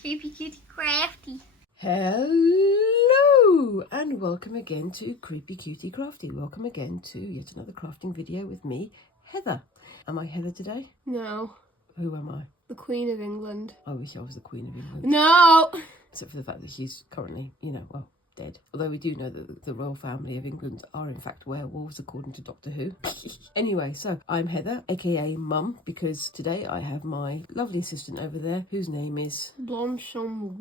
Creepy Cutie Crafty. Hello and welcome again to Creepy Cutie Crafty. Welcome again to yet another crafting video with me, Heather. Am I Heather today? No. Who am I? The Queen of England. I wish I was the Queen of England. No! Except for the fact that she's currently, dead. Although we do know that the royal family of England are in fact werewolves according to Doctor Who. Anyway, so I'm Heather, aka Mum, because today I have my lovely assistant over there whose name is Blomshom,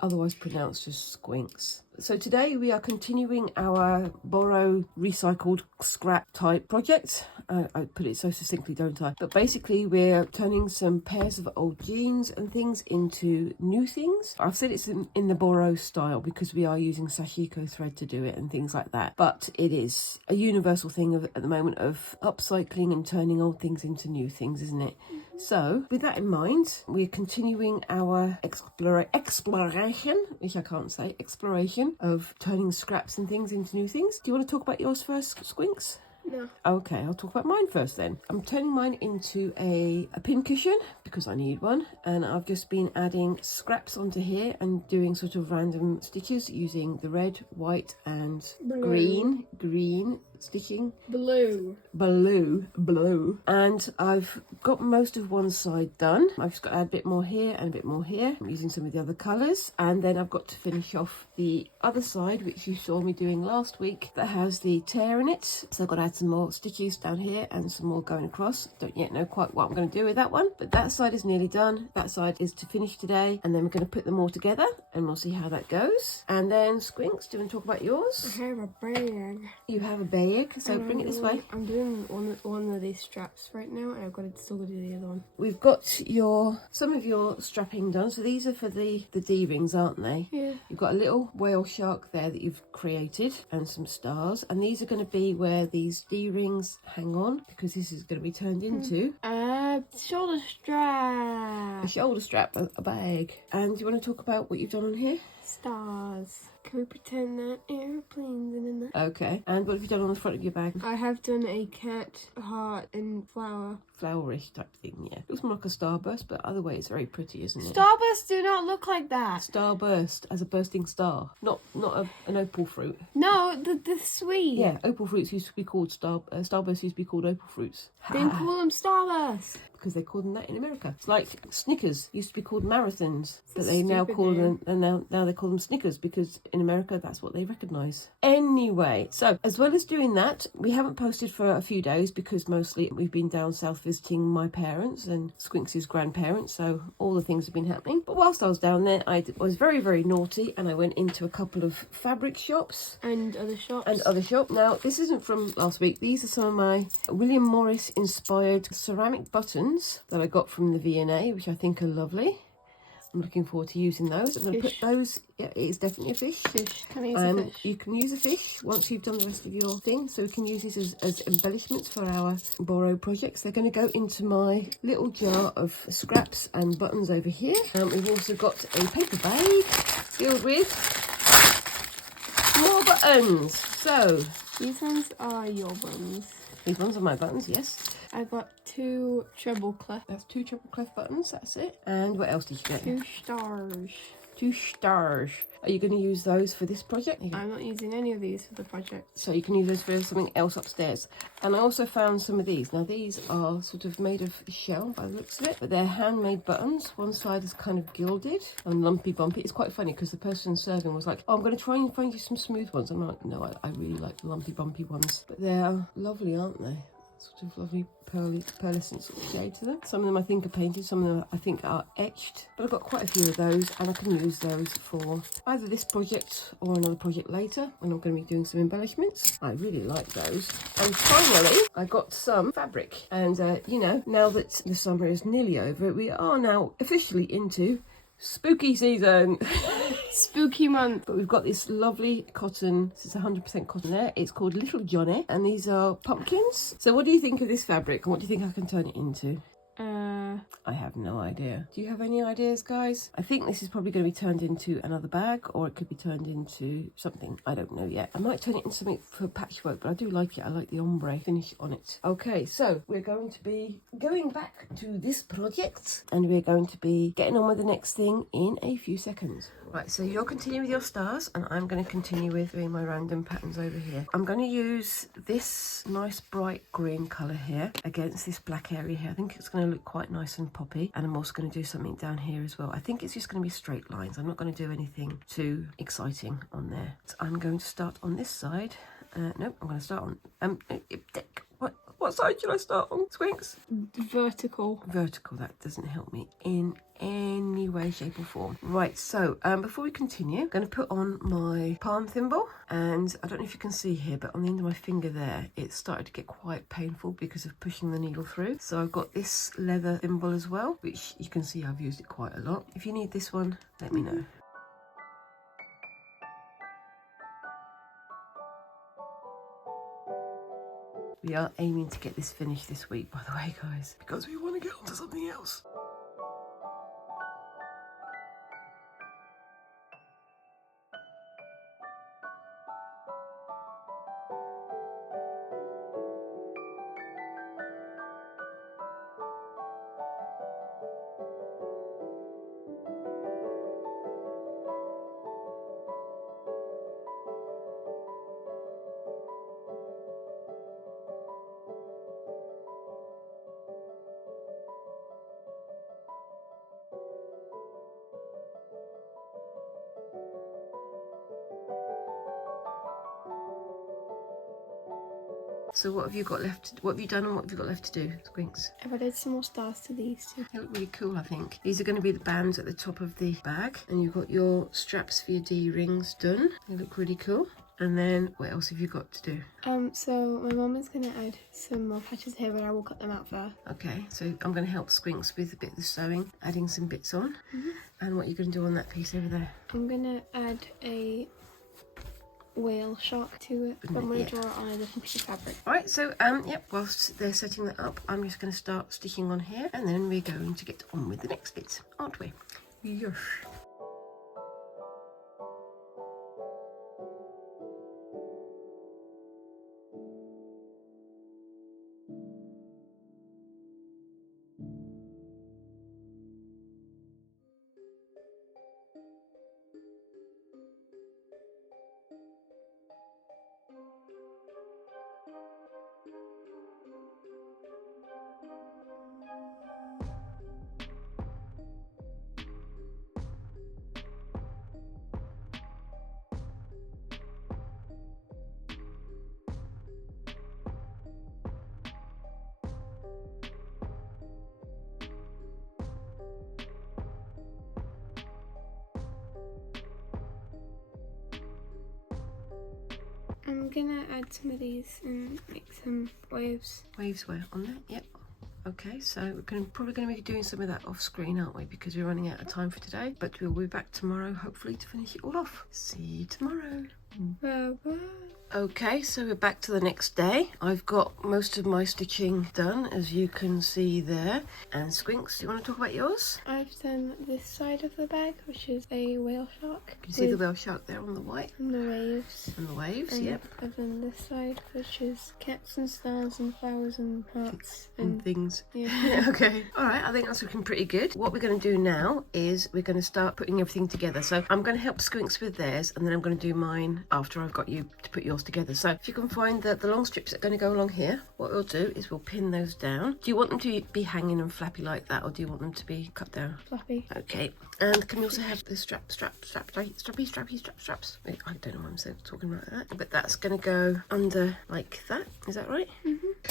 otherwise pronounced as Squinks. So today we are continuing our Boro recycled scrap type project. I put it so succinctly, don't I? But basically we're turning some pairs of old jeans and things into new things. I've said it's in the Boro-Style because we are using sashiko thread to do it and things like that. But it is a universal thing at the moment of upcycling and turning old things into new things, isn't it? So, with that in mind, we're continuing our exploration, which I can't say, exploration of turning scraps and things into new things. Do you want to talk about yours first, Squinks? No. Okay, I'll talk about mine first then. I'm turning mine into a pin cushion because I need one, and I've just been adding scraps onto here and doing sort of random stitches using the red, white and green stitching. Blue. And I've got most of one side done. I've just got to add a bit more here and a bit more here. I'm using some of the other colours, and then I've got to finish off the other side, which you saw me doing last week, that has the tear in it. So I've got to add some more stitches down here and some more going across. Don't yet know quite what I'm going to do with that one, but that side is nearly done. That side is to finish today, and then we're going to put them all together and we'll see how that goes. And then Squinks, do you want to talk about yours? I have a bag. You have a bag, so bring it this way. I'm doing one of these straps right now, and I've got to still do the other one. We've got some of your strapping done. So these are for the D-rings, aren't they? Yeah. You've got a little whale shark there that you've created and some stars. And these are going to be where these D-rings hang on, because this is going to be turned into shoulder strap. a shoulder strap, a bag. And do you want to talk about what you've done on here? Stars. Can we pretend that airplanes and in that? Okay. And what have you done on the front of your bag? I have done a cat, heart and flower. Flowerish type thing, yeah. Looks more like a starburst, but other way it's very pretty, isn't it? Starbursts do not look like that. Starburst as a bursting star, not an opal fruit. No, the sweet. Yeah, opal fruits used to be called starbursts used to be called opal fruits. Then call them starbursts. Because they call them that in America. It's like Snickers used to be called marathons, but they now stupid call name. them, and now they call them Snickers because in America that's what they recognise. Anyway, so as well as doing that, we haven't posted for a few days because mostly we've been down south visiting my parents and Squinks' grandparents, so all the things have been happening. But whilst I was down there, I was very, very naughty and I went into a couple of fabric shops. And other shops. Now, this isn't from last week. These are some of my William Morris inspired ceramic buttons that I got from the V&A, which I think are lovely. I'm looking forward to using those. I'm going to put those. Yeah, it is definitely a fish. Can I use a fish? You can use a fish once you've done the rest of your thing. So we can use these as embellishments for our Boro projects. They're going to go into my little jar of scraps and buttons over here. We've also got a paper bag filled with more buttons. So These ones are your buttons. These ones are my buttons, yes. I got 2 treble clef. That's 2 treble clef buttons, that's it. And what else did you get? 2 stars. 2 stars. Are you going to use those for this project? I'm not using any of these for the project. So you can use those for something else upstairs. And I also found some of these. Now these are sort of made of shell by the looks of it, but they're handmade buttons. One side is kind of gilded and lumpy bumpy. It's quite funny because the person serving was like, oh, I'm going to try and find you some smooth ones. I'm like, no, I really like the lumpy bumpy ones. But they're lovely, aren't they? Sort of lovely pearlescent sort of shade to them. Some of them I think are painted, some of them I think are etched, but I've got quite a few of those and I can use those for either this project or another project later when I'm going to be doing some embellishments. I really like those. And finally I got some fabric, and now that the summer is nearly over, we are now officially into spooky season. Spooky month. But we've got this lovely cotton, this is 100% cotton there. It's called Little Johnny, and these are pumpkins. So what do you think of this fabric, and what do you think I can turn it into? I have no idea. Do you have any ideas, guys? I think this is probably going to be turned into another bag, or it could be turned into something. I don't know yet. I might turn it into something for patchwork, but I do like it. I like the ombre finish on it. Okay, so we're going to be going back to this project, and we're going to be getting on with the next thing in a few seconds. Right, so you'll continue with your stars, and I'm going to continue with doing my random patterns over here. I'm going to use this nice bright green colour here against this black area here. I think it's going to look quite nice and poppy, and I'm also going to do something down here as well. I think it's just going to be straight lines. I'm not going to do anything too exciting on there. So I'm going to start on this side. Nope, I'm going to start on... What side should I start on, Squinks? Vertical. Vertical, that doesn't help me in any way, shape or form. Right, so before we continue, I'm going to put on my palm thimble, and I don't know if you can see here, but on the end of my finger there, it started to get quite painful because of pushing the needle through. So I've got this leather thimble as well, which you can see I've used it quite a lot. If you need this one, let me know. We are aiming to get this finished this week, by the way, guys, because we want to get onto something else. So what have you got left? What have you done and what have you got left to do, Squinks? I've added some more stars to these too. They look really cool, I think. These are going to be the bands at the top of the bag. And you've got your straps for your D-rings done. They look really cool. And then what else have you got to do? So my mum is going to add some more patches here, but I will cut them out first. Okay, so I'm going to help Squinks with a bit of the sewing, adding some bits on. And what are you going to do on that piece over there? I'm going to add a whale shark to it. I'm going to draw it on a different piece of fabric. Alright, so yep, whilst they're setting that up, I'm just going to start stitching on here, and then we're going to get on with the next bit, aren't we? Yes. I'm gonna add some of these and make some waves. Waves where? On there? Yep. Okay, so we're probably going to be doing some of that off screen, aren't we? Because we're running out of time for today. But we'll be back tomorrow, hopefully, to finish it all off. See you tomorrow. Bye-bye. Okay, so we're back to the next day. I've got most of my stitching done, as you can see there. And Squinks, do you want to talk about yours? I've done this side of the bag, which is a whale shark. Can you see the whale shark there on the white? And the waves. And the waves, And yep. I've done this side, which is cats and stars and flowers and hearts. And things. Yeah. Okay. All right, I think that's looking pretty good. What we're going to do now is we're going to start putting everything together. So I'm going to help Squinks with theirs, and then I'm going to do mine after I've got you to put yours together. So if you can find the long strips that are going to go along here, what we'll do is we'll pin those down. Do you want them to be hanging and flappy like that, or do you want them to be cut down? Flappy. Okay. And can we also have the straps? I don't know why I'm talking like that, but that's going to go under like that. Is that right?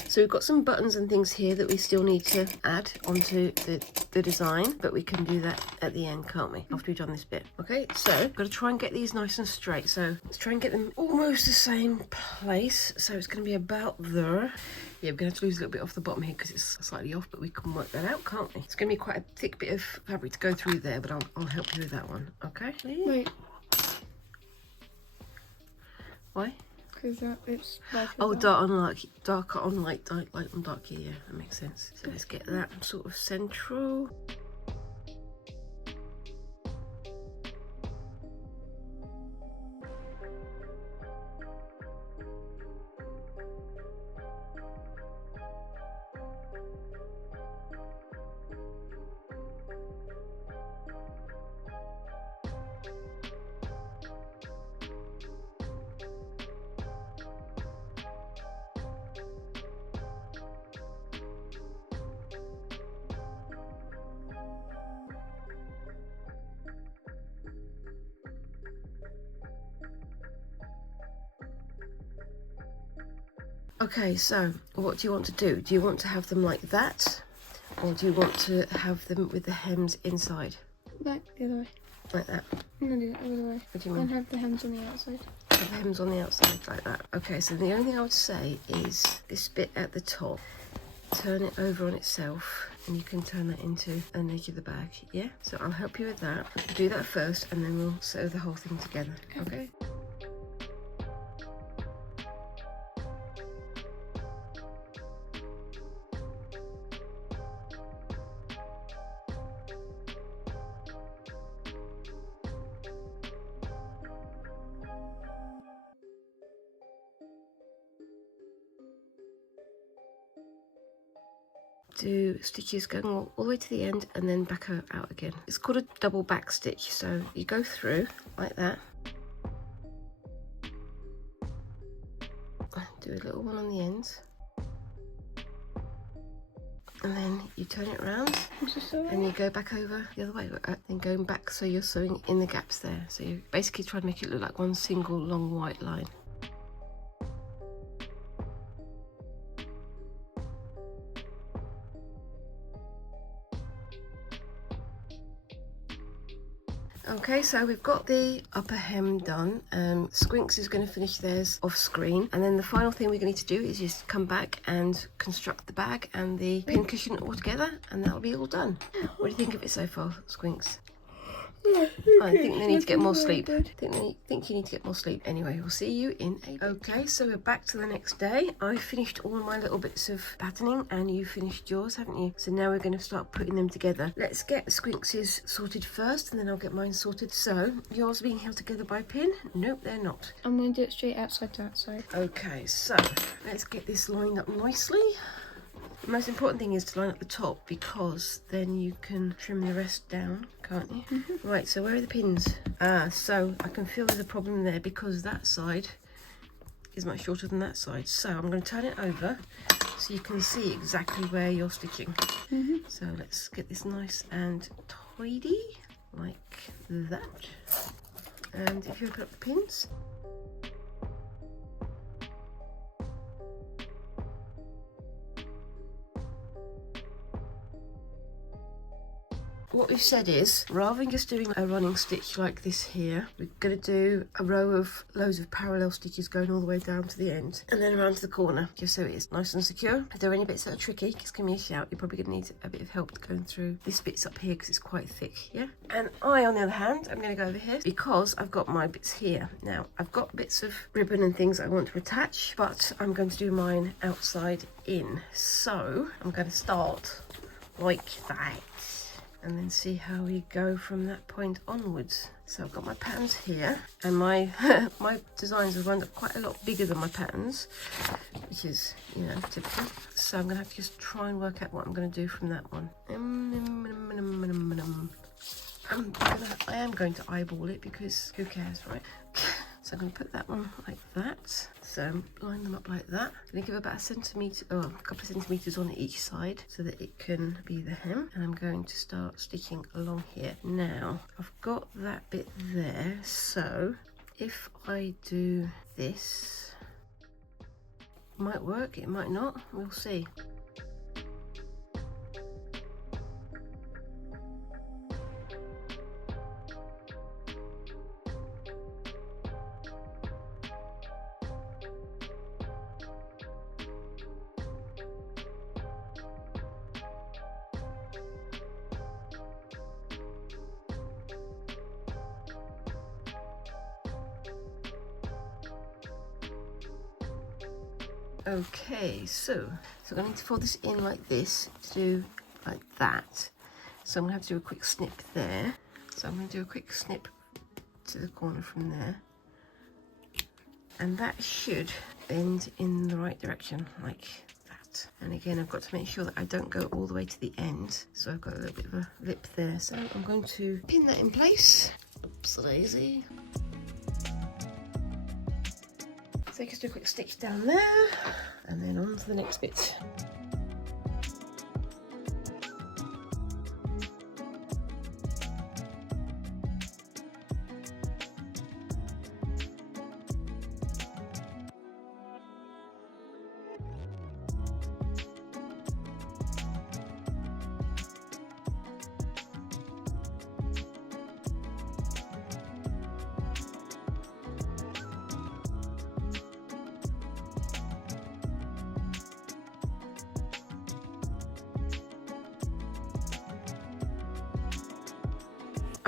So we've got some buttons and things here that we still need to add onto the design, but we can do that at the end, can't we? After we've done this bit. Okay, so I've got to try and get these nice and straight. So let's try and get them almost the same place. So it's going to be about there. Yeah, we're going to have to lose a little bit off the bottom here because it's slightly off, but we can work that out, can't we? It's going to be quite a thick bit of fabric to go through there, but I'll help you with that one. Okay? Wait. Why? because it's lighter. Oh, darker on light, light on dark. Yeah, that makes sense. So let's get that sort of central. Okay, so what do you want to do? Do you want to have them like that, or do you want to have them with the hems inside? Like the other way. Like that? No, the other way. What do you mean? And have the hems on the outside. Have the hems on the outside, like that. Okay, so the only thing I would say is this bit at the top, turn it over on itself, and you can turn that into an edge of the bag, yeah? So I'll help you with that. Do that first, and then we'll sew the whole thing together, okay? Do stitches going all the way to the end and then back out again. It's called a double back stitch, so you go through like that, do a little one on the ends, and then you turn it around and you go back over the other way, then going back, so you're sewing in the gaps there. So you basically try to make it look like one single long white line. Okay, so we've got the upper hem done. Squinks is going to finish theirs off screen, and then the final thing we're going to need to do is just come back and construct the bag and the pin cushion all together, and that'll be all done. What do you think of it so far, Squinks? I think they need to get more sleep. I think you need to get more sleep. Anyway, we'll see you in a bit. Okay, so we're back to the next day. I finished all my little bits of patterning, and you finished yours, haven't you? So now we're going to start putting them together. Let's get Squinks's sorted first, and then I'll get mine sorted. So, yours being held together by pin? Nope, they're not. I'm going to do it straight outside to outside. Okay, so let's get this lined up nicely. The most important thing is to line up the top, because then you can trim the rest down, can't you? Right, so where are the pins? So I can feel there's a problem there because that side is much shorter than that side. So I'm going to turn it over so you can see exactly where you're stitching. So let's get this nice and tidy like that. And if you open up the pins, what we've said is, rather than just doing a running stitch like this here, we're going to do a row of loads of parallel stitches going all the way down to the end and then around to the corner, just so it is nice and secure. If there are any bits that are tricky, just give me a shout. You're probably going to need a bit of help going through this bit's up here because it's quite thick, yeah? And I, on the other hand, I'm going to go over here because I've got my bits here. Now, I've got bits of ribbon and things I want to attach, but I'm going to do mine outside in. So, I'm going to start like that, and then see how we go from that point onwards. So I've got my patterns here, and my my designs have wound up quite a lot bigger than my patterns, which is, you know, typical. So I'm gonna have to just try and work out what I'm gonna do from that one. I am going to eyeball it because who cares, right? So I'm going to put that one like that. So line them up like that. I'm going to give about a centimetre, or a couple of centimetres on each side so that it can be the hem. And I'm going to start stitching along here. Now, I've got that bit there. So if I do this, it might work, it might not. We'll see. Okay, so I'm going to need to fold this in like this to do like that. So I'm going to have to do a quick snip there. So I'm going to do a quick snip to the corner from there. And that should bend in the right direction, like that. And again, I've got to make sure that I don't go all the way to the end. So I've got a little bit of a lip there. So I'm going to pin that in place. Oops, daisy. So just do a quick stitch down there, and then on to the next bit.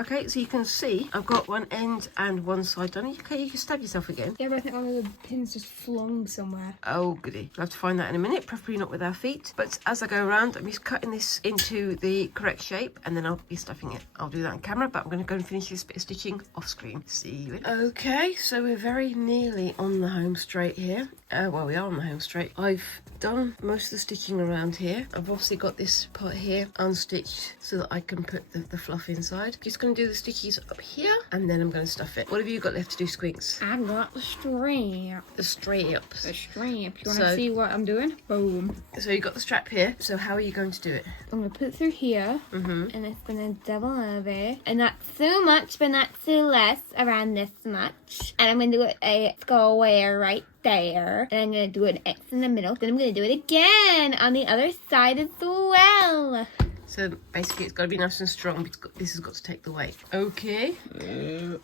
Okay, so you can see I've got one end and one side done. Okay, you can stab yourself again. Yeah, but I think one of the pins just flung somewhere. Oh, goody. We'll have to find that in a minute, preferably not with our feet. But as I go around, I'm just cutting this into the correct shape, and then I'll be stuffing it. I'll do that on camera, but I'm going to go and finish this bit of stitching off screen. See you in. Okay, so we're very nearly on the home straight here. Well, we are on the home straight. I've done most of the stitching around here. I've obviously got this part here unstitched so that I can put the fluff inside. Just going to do the stitches up here, and then I'm going to stuff it. What have you got left to do, Squinks? I've got the strap. The straps. The strap. You want to see what I'm doing? Boom. So you've got the strap here. So how are you going to do it? I'm going to put it through here, and it's going to double over. And not so much, but not so less, around this much. And I'm going to do a square right there, and I'm going to do an X in the middle. Then I'm going to do it again on the other side as well. So basically it's got to be nice and strong because this has got to take the weight. Okay.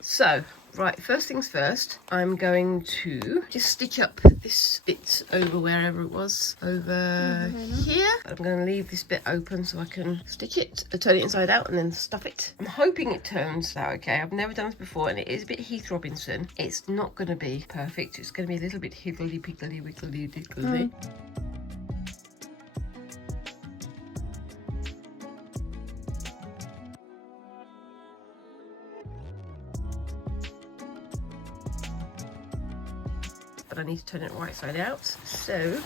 So, right, first things first, I'm going to just stitch up this bit over wherever it was, over here. I'm going to leave this bit open so I can stitch it, turn it inside out and then stuff it. I'm hoping it turns out okay. I've never done this before and it is a bit Heath Robinson. It's not going to be perfect. It's going to be a little bit higgledy-piggledy, wiggly-diggly. But I need to turn it right side out. So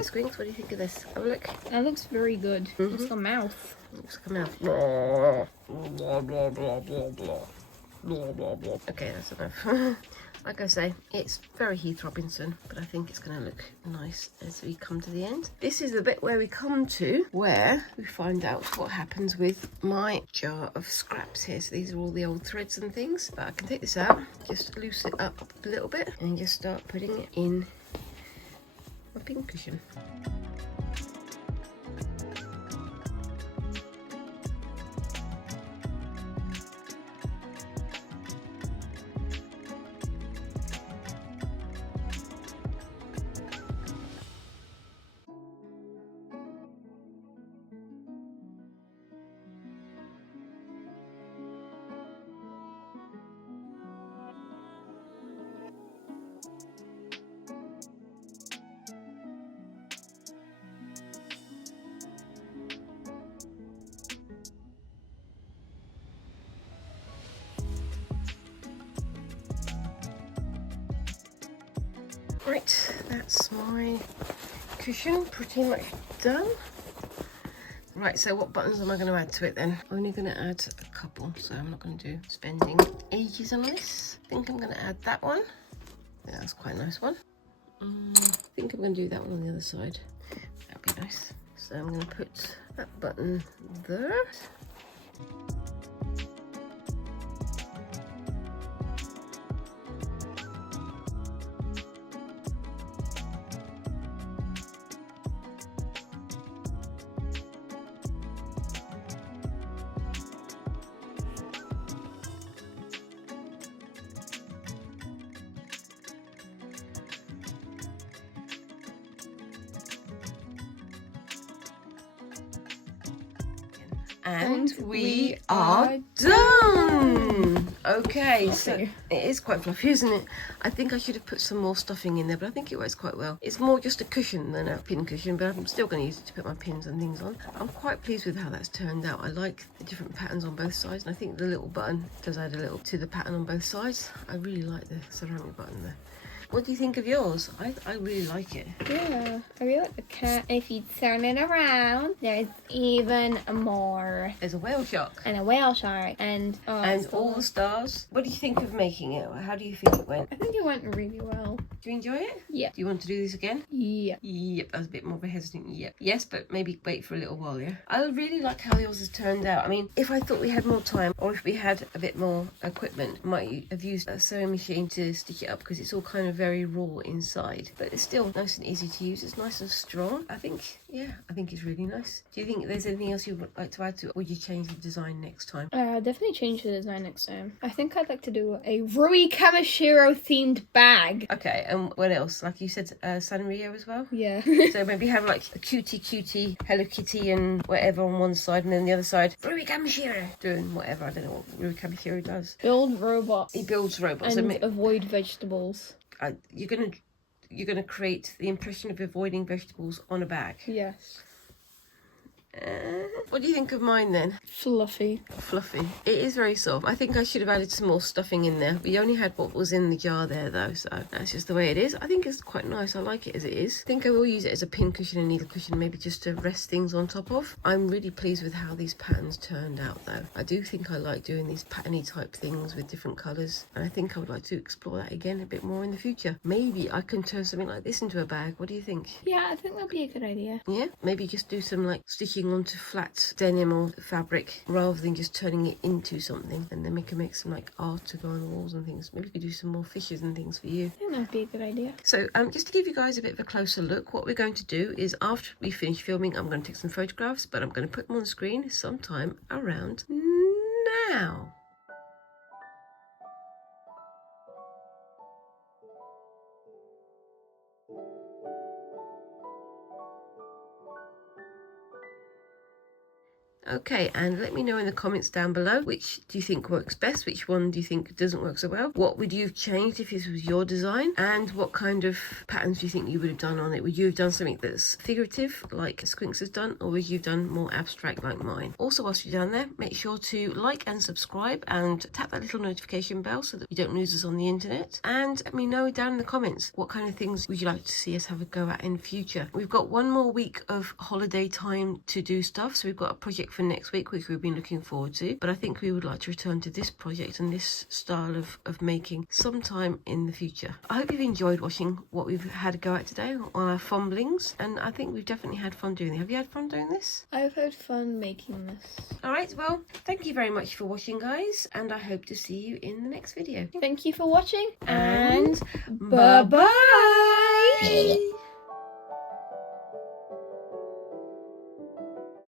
Squinks, what do you think of this? Have a look. That looks very good. It's the mouth. Looks like a mouth. Okay, that's enough. Like I say, it's very Heath Robinson, but I think it's going to look nice as we come to the end. This is the bit where we come to where we find out what happens with my jar of scraps here. So these are all the old threads and things, but I can take this out, just loosen it up a little bit and just start putting it in my pin cushion. Right, that's my cushion pretty much done. Right, so what buttons am I going to add to it then? I'm only going to add a couple, so I'm not going to do spending ages on this. I think I'm going to add that one. Yeah, that's quite a nice one. I think I'm going to do that one on the other side. That'd be nice. So I'm going to put that button there. And we are done! Okay, so it is quite fluffy, isn't it? I think I should have put some more stuffing in there, but I think it works quite well. It's more just a cushion than a pin cushion, but I'm still going to use it to put my pins and things on. I'm quite pleased with how that's turned out. I like the different patterns on both sides, and I think the little button does add a little to the pattern on both sides. I really like the ceramic button there. What do you think of yours? I really like it. Yeah, I really like the cat. If you turn it around, there's even more. There's a whale shark. And a whale shark. And all the stars. What do you think of making it? How do you think it went? I think it went really well. Do you enjoy it? Yeah. Do you want to do this again? Yeah. Yep, that was a bit more of a hesitant yep. Yes, but maybe wait for a little while, yeah? I really like how yours has turned out. I mean, if I thought we had more time, or if we had a bit more equipment, I might have used a sewing machine to stitch it up, because it's all kind of very raw inside. But it's still nice and easy to use. It's nice and strong. I think it's really nice. Do you think there's anything else you would like to add to it? Or would you change the design next time? Definitely change the design next time. I think I'd like to do a Rui Kamishiro themed bag. Okay, and what else? Like you said, Sanrio as well? Yeah. So maybe have like a cutie, Hello Kitty and whatever on one side, and then the other side, Rui Kamishiro doing whatever. I don't know what Rui Kamishiro does. Build robots. He builds robots. And avoid vegetables. You're gonna create the impression of avoiding vegetables on a bag. Yes. What do you think of mine then? Fluffy. It is very soft. I think I should have added some more stuffing in there. We only had what was in the jar there though, so that's just the way it is. I think it's quite nice. I like it as it is. I think I will use it as a pin cushion and needle cushion, maybe just to rest things on top of. I'm really pleased with how these patterns turned out though. I do think I like doing these patterny type things with different colours, and I think I would like to explore that again a bit more in the future. Maybe I can turn something like this into a bag. What do you think? Yeah, I think that'd be a good idea. Yeah, maybe just do some like stitching onto flat denim or fabric rather than just turning it into something, and then we can make some like art to go on the walls and things. Maybe we could do some more fishes and things for you. I think that'd be a good idea. So just to give you guys a bit of a closer look, what we're going to do is after we finish filming, I'm going to take some photographs, but I'm going to put them on the screen sometime around now. Okay, and let me know in the comments down below, which do you think works best? Which one do you think doesn't work so well? What would you have changed if this was your design? And what kind of patterns do you think you would have done on it? Would you have done something that's figurative, like Squinks has done, or would you have done more abstract like mine? Also, whilst you're down there, make sure to like and subscribe and tap that little notification bell so that you don't lose us on the internet. And let me know down in the comments, what kind of things would you like to see us have a go at in future? We've got one more week of holiday time to do stuff, so we've got a project for next week which we've been looking forward to, but I think we would like to return to this project and this style of making sometime in the future. I hope you've enjoyed watching what we've had a go at today on our fumblings, and I think we've definitely had fun doing it. Have you had fun doing this? I've had fun making this. Alright, well, thank you very much for watching, guys, and I hope to see you in the next video. Thank you for watching, and bye-bye!